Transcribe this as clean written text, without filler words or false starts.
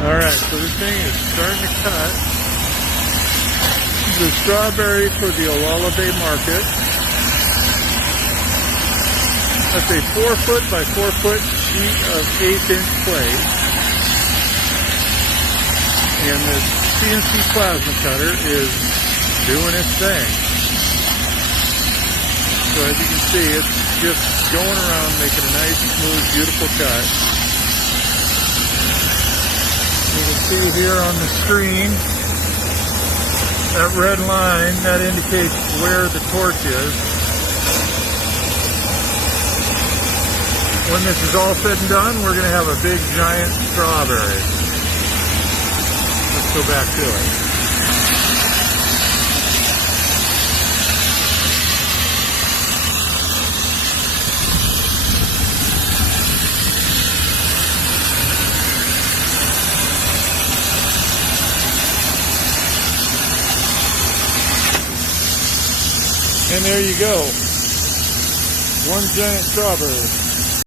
Alright, so this thing is starting to cut the strawberry for the Olalla Bay Market. That's a 4-foot by 4-foot sheet of 1/8-inch plate. And this CNC plasma cutter is doing its thing. So as you can see, it's just going around making a nice, smooth, beautiful cut. You can see here on the screen, that red line, that indicates where the torch is. When this is all said and done, we're going to have a big, giant strawberry. Let's go back to it. And there you go. One giant strawberry.